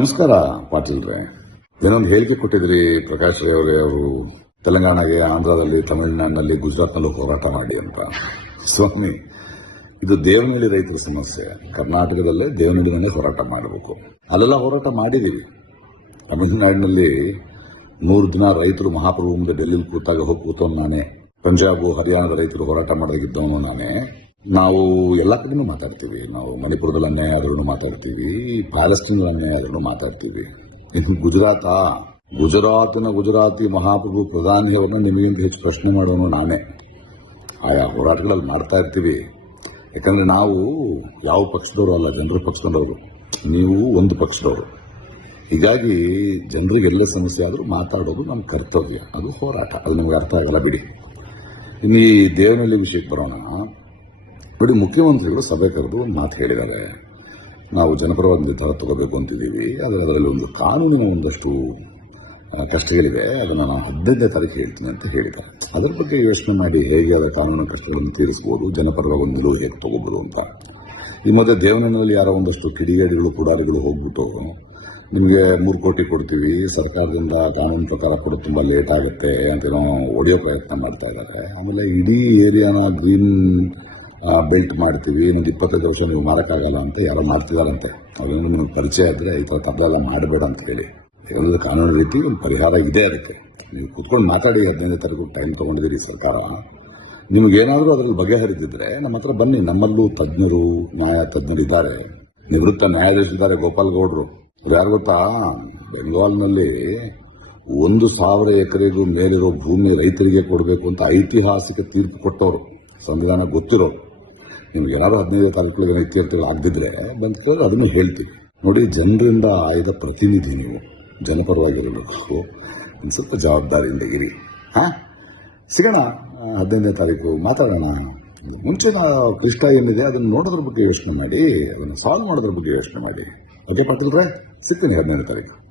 ನಮಸ್ಕಾರ, ಪಾಟೀಲ್ರೆ. ಏನೊಂದು ಹೇಳಿಕೆ ಕೊಟ್ಟಿದ್ರಿ ಪ್ರಕಾಶ್ ರೈ ಅವರೇ ಅವರು. ತೆಲಂಗಾಣಗೆ, ಆಂಧ್ರದಲ್ಲಿ, ತಮಿಳುನಾಡಿನಲ್ಲಿ, ಗುಜರಾತ್ನಲ್ಲೂ ಹೋರಾಟ ಮಾಡಿ ಅಂತ. ಸ್ವಾಮಿ, ಇದು ದೇವನಹಳ್ಳಿ ರೈತರ ಸಮಸ್ಯೆ. ಕರ್ನಾಟಕದಲ್ಲೇ ದೇವನಹಳ್ಳಿನಲ್ಲೇ ಹೋರಾಟ ಮಾಡಬೇಕು. ಅಲ್ಲೆಲ್ಲ ಹೋರಾಟ ಮಾಡಿದ್ದೀವಿ. ತಮಿಳುನಾಡಿನಲ್ಲಿ ನೂರು ದಿನ ರೈತರು ಮಹಾಪ್ರಭು ಮುಂದೆ ಡೆಲ್ಲಿಲಿ ಕೂತಾಗ ಹೋಗಿ ಕೂತವನು ನಾನೇ. ಪಂಜಾಬ್, ಹರಿಯಾಣದ ರೈತರು ಹೋರಾಟ ಮಾಡಾಗಿದ್ದವನು ನಾನೇ. ನಾವು ಎಲ್ಲ ಕಡೆನೂ ಮಾತಾಡ್ತೀವಿ. ನಾವು ಮಣಿಪುರದಲ್ಲಿ ಅನ್ಯಾಯ ಮಾತಾಡ್ತೀವಿ. ಪ್ಯಾಲೆಸ್ಟೀನ್ ಅನ್ಯಾಯ ಮಾತಾಡ್ತೀವಿ. ಇನ್ನು ಗುಜರಾತ, ಗುಜರಾತಿನ ಗುಜರಾತಿ ಮಹಾಪ್ರಭು ಪ್ರಧಾನಿಯವರನ್ನ ನಿಮಗಿಂತ ಹೆಚ್ಚು ಪ್ರಶ್ನೆ ಮಾಡೋನು ನಾನೇ. ಆಯಾ ಹೋರಾಟಗಳಲ್ಲಿ ಮಾಡ್ತಾ ಇರ್ತೀವಿ. ಯಾಕಂದ್ರೆ ನಾವು ಯಾವ ಪಕ್ಷದವರು ಅಲ್ಲ, ಜನರ ಪಕ್ಷದವರು. ನೀವು ಒಂದು ಪಕ್ಷದವರು. ಹೀಗಾಗಿ ಜನರಿಗೆ ಎಲ್ಲ ಸಮಸ್ಯೆ ಆದರೂ ಮಾತಾಡೋದು ನಮ್ಮ ಕರ್ತವ್ಯ. ಅದು ಹೋರಾಟ. ಅದು ನಮಗೆ ಅರ್ಥ ಆಗಲ್ಲ ಬಿಡಿ. ಇನ್ನು ಈ ದೇವನಹಳ್ಳಿ ವಿಷಯಕ್ಕೆ ಬರೋಣ. ನೋಡಿ ಮುಖ್ಯಮಂತ್ರಿಗಳು ಸಭೆ ಕರೆದು ಒಂದು ಮಾತು ಹೇಳಿದ್ದಾರೆ. ನಾವು ಜನಪರವಾದ ನಿರ್ಧಾರ ತಗೋಬೇಕು ಅಂತಿದ್ದೀವಿ, ಆದರೆ ಅದರಲ್ಲಿ ಒಂದು ಕಾನೂನಿನ ಒಂದಷ್ಟು ಕಷ್ಟಗಳಿವೆ. ಅದನ್ನು ನಾನು ಹದಿನೈದನೇ ತಾರೀಕು ಹೇಳ್ತೀನಿ ಅಂತ ಹೇಳಿದ್ದಾರೆ. ಅದರ ಬಗ್ಗೆ ಯೋಚನೆ ಮಾಡಿ ಹೇಗೆ ಅದರ ಕಾನೂನಿನ ಕಷ್ಟಗಳನ್ನು ತೀರಿಸ್ಬೋದು, ಜನಪರವಾಗಿ ಒಂದು ನಿಲುವು ಹೇಗೆ ತಗೋಬೋದು ಅಂತ. ಈ ಮಧ್ಯೆ ದೇವನಹಳ್ಳಿಯಲ್ಲಿ ಯಾರೋ ಒಂದಷ್ಟು ಕಿಡಿಗೇಡಿಗಳು, ಪುಡಾರಿಗಳು ಹೋಗ್ಬಿಟ್ಟು, ನಿಮಗೆ ಮೂರು ಕೋಟಿ ಕೊಡ್ತೀವಿ, ಸರ್ಕಾರದಿಂದ ಕಾನೂನು ಪ್ರಕಾರ ಕೂಡ ತುಂಬ ಲೇಟ್ ಆಗುತ್ತೆ ಅಂತೇನೋ ಹೊಡೆಯೋ ಪ್ರಯತ್ನ ಮಾಡ್ತಾ ಇದ್ದಾರೆ. ಆಮೇಲೆ ಇಡೀ ಏರಿಯಾನ ಗ್ರೀನ್ ಬೆಲ್ಟ್ ಮಾಡ್ತೀವಿ. ಇನ್ನೊಂದು ಇಪ್ಪತ್ತೈದು ವರ್ಷ ನೀವು ಮಾಡೋಕ್ಕಾಗಲ್ಲ ಅಂತ ಯಾರೋ ಮಾಡ್ತಿದಾರಂತೆ ಅವ್ರೇನು ನಿಮ್ಗೆ ಪರಿಚಯ ಆದರೆ ಈ ಥರ ತಪ್ಪಲ ಎಲ್ಲ ಮಾಡಬೇಡ ಅಂತ ಹೇಳಿ. ಯಾಕಂದ್ರೆ ಕಾನೂನು ರೀತಿ ಒಂದು ಪರಿಹಾರ ಇದೆ ಅದಕ್ಕೆ. ನೀವು ಕುತ್ಕೊಂಡು ಮಾತಾಡಿ ಹದಿನೈದು ತಾರೀಕು ಟೈಮ್ ತೊಗೊಂಡಿದ್ದೀರಿ ಸರ್ಕಾರ. ನಿಮಗೇನಾದರೂ ಅದರಲ್ಲಿ ಬಗೆಹರಿದಿದ್ರೆ ನಮ್ಮ ಹತ್ರ ಬನ್ನಿ. ನಮ್ಮಲ್ಲೂ ತಜ್ಞರು, ನ್ಯಾಯ ತಜ್ಞರು ಇದ್ದಾರೆ. ನಿವೃತ್ತ ನ್ಯಾಯಾಧೀಶರಿದ್ದಾರೆ ಗೋಪಾಲ್ ಗೌಡರು. ಯಾರು ಗೊತ್ತಾ? ಬೆಂಗಾಲ್ನಲ್ಲಿ ಒಂದು ಸಾವಿರ ಎಕರೆಗೂ ಮೇಲಿರೋ ಭೂಮಿ ರೈತರಿಗೆ ಕೊಡಬೇಕು ಅಂತ ಐತಿಹಾಸಿಕ ತೀರ್ಪು ಕೊಟ್ಟವರು. ಸಂವಿಧಾನ ಗೊತ್ತಿರೋರು. ನಿಮ್ಗೆ ಏನಾದ್ರು ಹದಿನೈದು ತಾರೀಕು ಇತ್ಯರ್ಥಿಗಳು ಆಗದಿದ್ರೆ ಬಂದು ಅದನ್ನು ಹೇಳ್ತೀವಿ. ನೋಡಿ, ಜನರಿಂದ ಆಯ್ದ ಪ್ರತಿನಿಧಿ ನೀವು. ಜನಪರವಾಗಿರಬೇಕು ಒಂದು ಸ್ವಲ್ಪ ಜವಾಬ್ದಾರಿಯಿಂದ ಇರಿ. ಹಾ? ಸಿಗೋಣ ಹದಿನೈದನೇ ತಾರೀಕು ಮಾತಾಡೋಣ. ಮುಂಚಿನ ಕೃಷ್ಣ ಏನಿದೆ ಅದನ್ನು ನೋಡೋದ್ರ ಬಗ್ಗೆ ಯೋಚನೆ ಮಾಡಿ, ಅದನ್ನು ಸಾಲ್ವ್ ಮಾಡೋದ್ರ ಬಗ್ಗೆ ಯೋಚನೆ ಮಾಡಿ. ಓಕೆ ಪಾಟೀಲ್ರೆ? ಸಿಗ್ತೀನಿ ಹದಿನೈದನೇ ತಾರೀಕು.